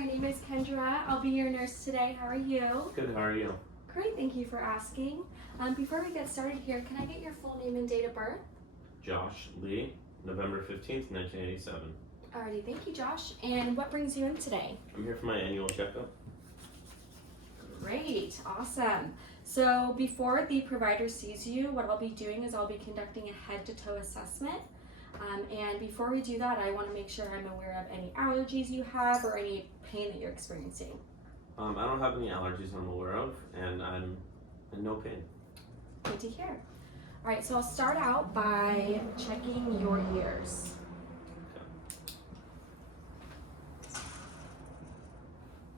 My name is Kendra. I'll be your nurse today. How are you? Good, how are you? Great, thank you for asking. Before we get started here, can I get your full name and date of birth? Josh Lee, November 15th, 1987. Alrighty, thank you, Josh. And what brings you in today? I'm here for my annual checkup. Great, awesome. So before the provider sees you, what I'll be doing is I'll be conducting a head-to-toe assessment. And before we do that, I want to make sure I'm aware of any allergies you have or any pain that you're experiencing. I don't have any allergies I'm aware of, and I'm in no pain. Good to hear. All right, so I'll start out by checking your ears. Okay.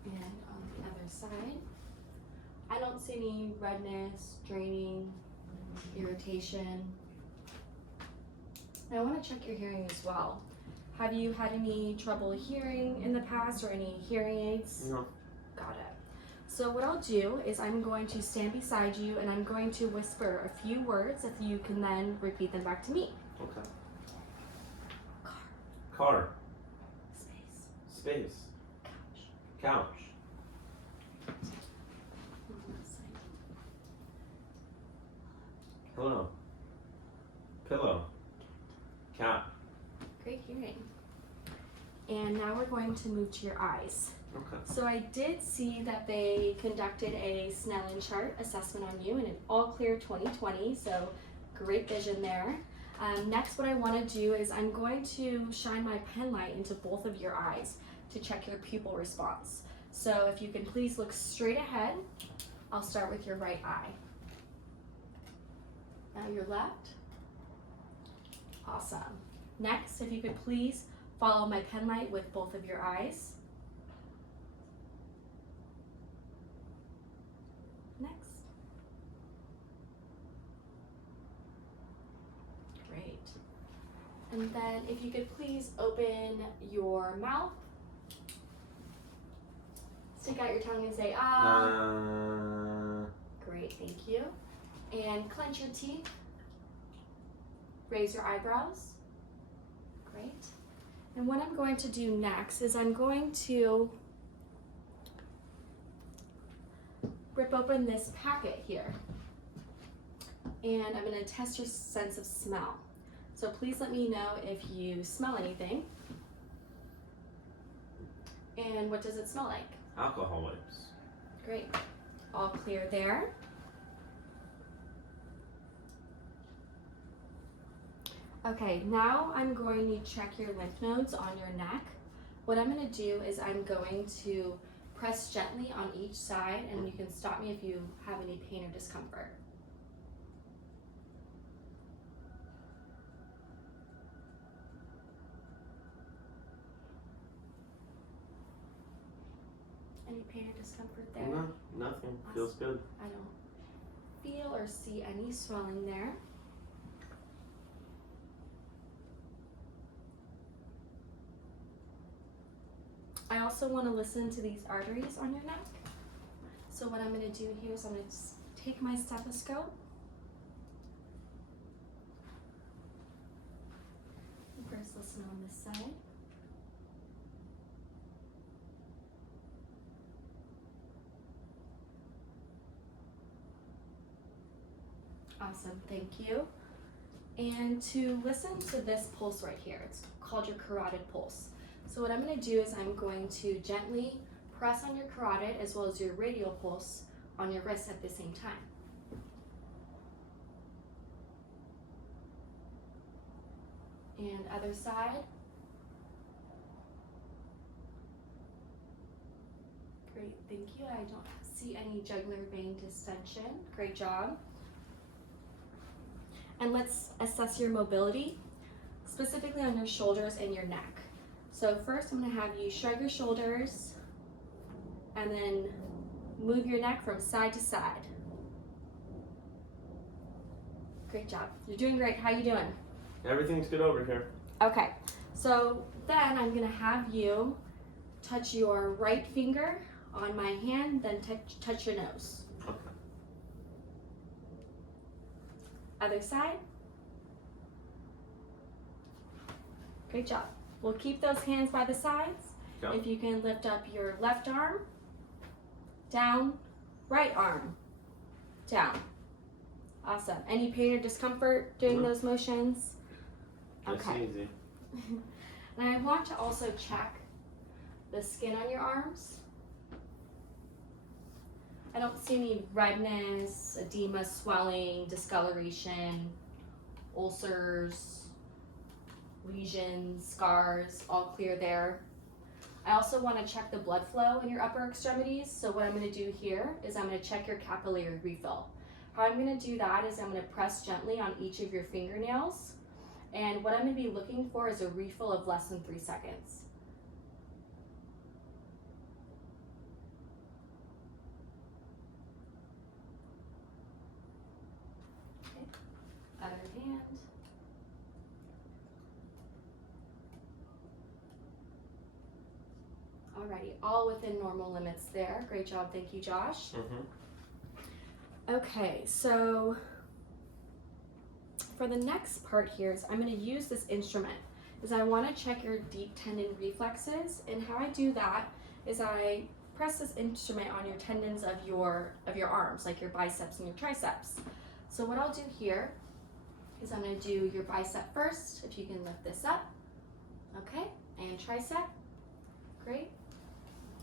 And on the other side, I don't see any redness, draining, irritation. And I want to check your hearing as well. Have you had any trouble hearing in the past or any hearing aids? No. Got it. So what I'll do is I'm going to stand beside you and I'm going to whisper a few words if you can then repeat them back to me. Okay. Car. Car. Space. Space. Couch. Couch. On that side. Hello. Pillow. Cat. Great hearing. And now we're going to move to your eyes. Okay. So I did see that they conducted a Snellen chart assessment on you and an all clear 20/20, so great vision there. Next, what I want to do is I'm going to shine my pen light into both of your eyes to check your pupil response. So if you can please look straight ahead, I'll start with your right eye. Now your left. Awesome. Next, if you could please follow my pen light with both of your eyes. Next. Great. And then if you could please open your mouth, stick out your tongue and say ah. Great, thank you. And clench your teeth. Raise your eyebrows. Great. And what I'm going to do next is I'm going to rip open this packet here. And I'm going to test your sense of smell. So please let me know if you smell anything. And what does it smell like? Alcohol wipes. Great. All clear there. Okay, now I'm going to check your lymph nodes on your neck. What I'm going to do is I'm going to press gently on each side, and you can stop me if you have any pain or discomfort. Any pain or discomfort there? No, nothing. Awesome. Feels good. I don't feel or see any swelling there. I also want to listen to these arteries on your neck. So what I'm going to do here is I'm going to just take my stethoscope. First listen on this side. Awesome, thank you. And to listen to this pulse right here, it's called your carotid pulse. So what I'm going to do is I'm going to gently press on your carotid as well as your radial pulse on your wrist at the same time. And other side. Great, thank you. I don't see any jugular vein distension. Great job. And let's assess your mobility, specifically on your shoulders and your neck. So first I'm going to have you shrug your shoulders and then move your neck from side to side. Great job. You're doing great. How you doing? Everything's good over here. Okay, so then I'm going to have you touch your right finger on my hand, then touch your nose. Okay. Other side. Great job. We'll keep those hands by the sides Okay. If you can lift up your left arm, down, right arm, down. Awesome. Any pain or discomfort doing those motions? Nice and easy. And I want to also check the skin on your arms. I don't see any redness, edema, swelling, discoloration, ulcers, lesions, scars, all clear there. I also want to check the blood flow in your upper extremities. So what I'm going to do here is I'm going to check your capillary refill. How I'm going to do that is I'm going to press gently on each of your fingernails. And what I'm going to be looking for is a refill of less than 3 seconds. Okay. Other hand. Alrighty, all within normal limits there. Great job, thank you, Josh. Okay, so for the next part here is I'm going to use this instrument is I want to check your deep tendon reflexes, and how I do that is I press this instrument on your tendons of your arms, like your biceps and your triceps. So what I'll do here is I'm going to do your bicep first, if you can lift this up, okay, and tricep, great,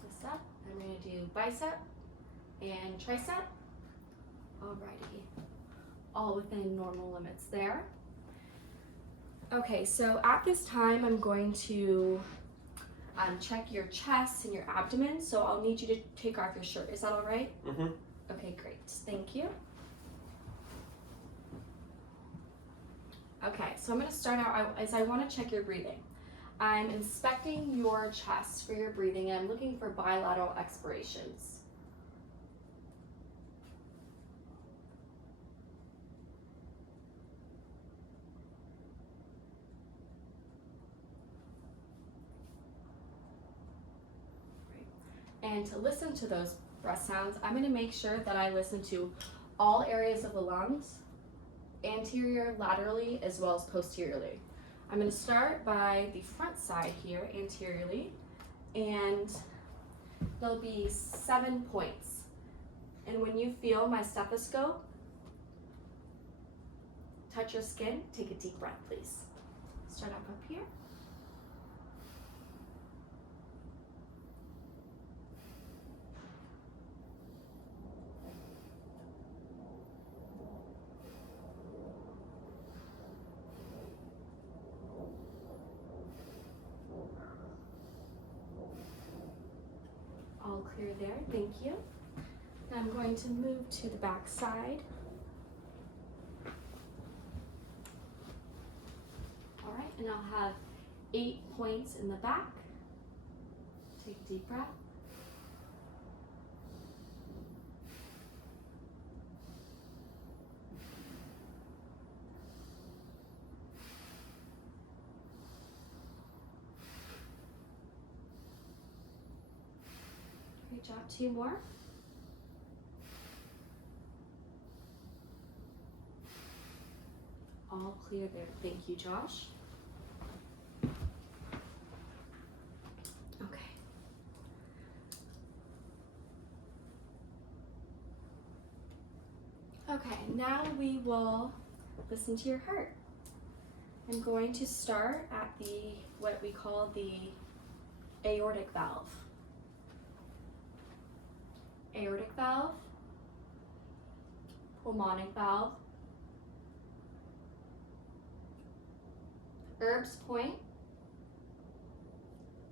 this up, I'm going to do bicep and tricep, alrighty, all within normal limits there. Okay, so at this time I'm going to check your chest and your abdomen, so I'll need you to take off your shirt, is that all right? Okay, great, thank you. Okay, so I'm going to start out as I want to check your breathing. I'm inspecting your chest for your breathing, and I'm looking for bilateral expirations. And to listen to those breath sounds, I'm going to make sure that I listen to all areas of the lungs, anterior, laterally, as well as posteriorly. I'm going to start by the front side here, anteriorly, and there'll be 7 points. And when you feel my stethoscope touch your skin, take a deep breath, please. Start up here. All clear there, thank you. Now I'm going to move to the back side. All right, and I'll have 8 points in the back. Take a deep breath. Great job, 2 more. All clear there, thank you, Josh. Okay. Okay, now we will listen to your heart. I'm going to start at what we call the aortic valve. Aortic valve, pulmonic valve, Erb's point,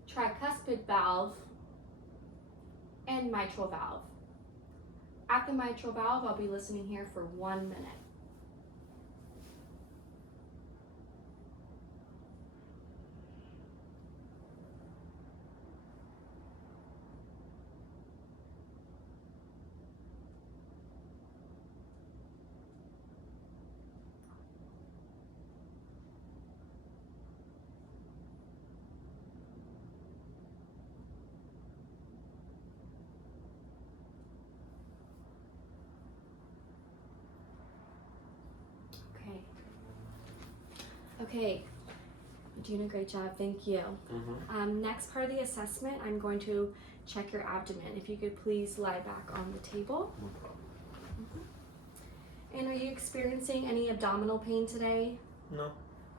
tricuspid valve, and mitral valve. At the mitral valve, I'll be listening here for 1 minute. Okay, You're doing a great job, thank you. Next part of the assessment, I'm going to check your abdomen. If you could please lie back on the table. No problem. And are you experiencing any abdominal pain today? No.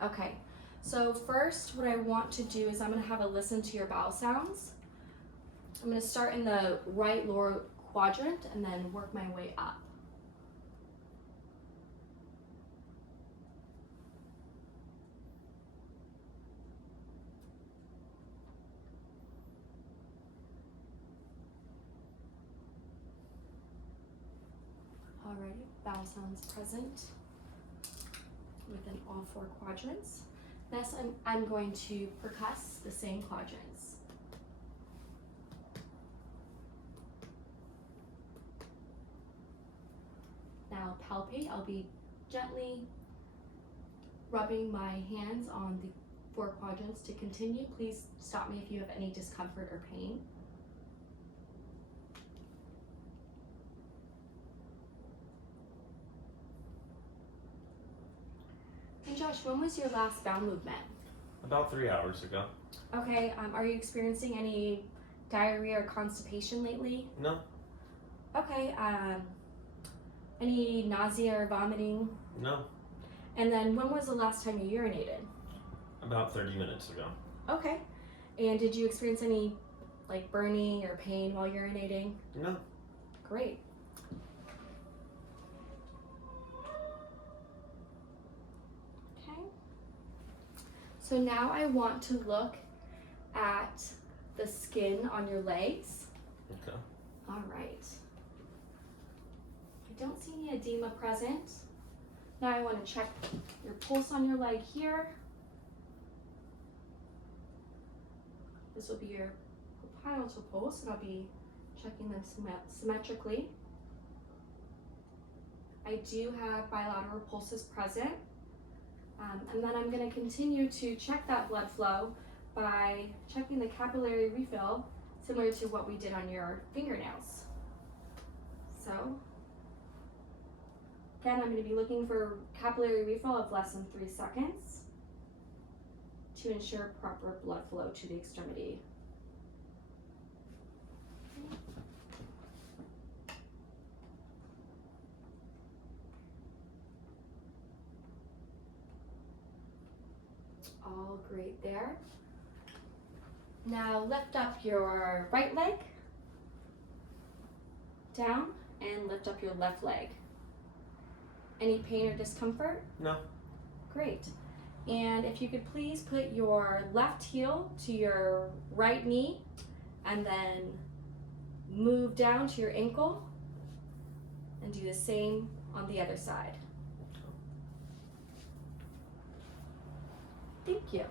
Okay, so first what I want to do is I'm going to have a listen to your bowel sounds. I'm going to start in the right lower quadrant and then work my way up. Alrighty, bowel sounds present within all 4 quadrants. Next, I'm going to percuss the same quadrants. Now palpate, I'll be gently rubbing my hands on the 4 quadrants to continue. Please stop me if you have any discomfort or pain. Hey Josh, when was your last bowel movement? About 3 hours ago. Okay, are you experiencing any diarrhea or constipation lately? No. Okay, any nausea or vomiting? No. And then when was the last time you urinated? About 30 minutes ago. Okay, and did you experience any like burning or pain while urinating? No. Great. Okay. So now I want to look at the skin on your legs. Okay. All right. I don't see any edema present. Now I want to check your pulse on your leg here. This will be your propriotal pulse, and I'll be checking them symmetrically. I do have bilateral pulses present. And then I'm going to continue to check that blood flow by checking the capillary refill, similar to what we did on your fingernails. So, again, I'm going to be looking for capillary refill of less than 3 seconds to ensure proper blood flow to the extremity. All great there. Now lift up your right leg, down, and lift up your left leg. Any pain or discomfort? No. Great. And if you could please put your left heel to your right knee and then move down to your ankle and do the same on the other side. Thank you.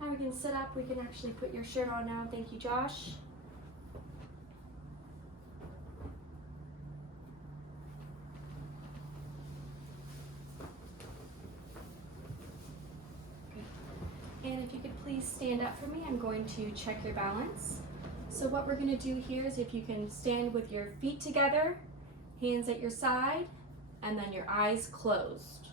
Now we can sit up. We can actually put your shirt on now. Thank you, Josh. And if you could please stand up for me, I'm going to check your balance. So what we're going to do here is if you can stand with your feet together, hands at your side, and then your eyes closed.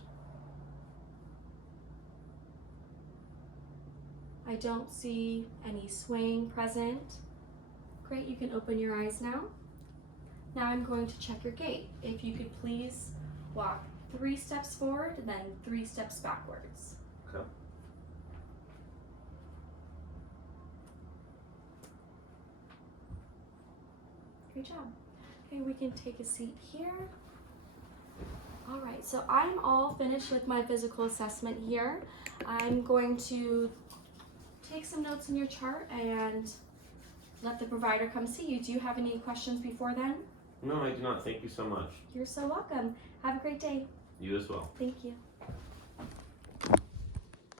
I don't see any swaying present. Great, you can open your eyes now. Now I'm going to check your gait. If you could please walk 3 steps forward and then 3 steps backwards. Okay. Great job. Okay, we can take a seat here. All right, so I'm all finished with my physical assessment here. I'm going to take some notes in your chart and let the provider come see you. Do you have any questions before then? No, I do not. Thank you so much. You're so welcome. Have a great day. You as well. Thank you.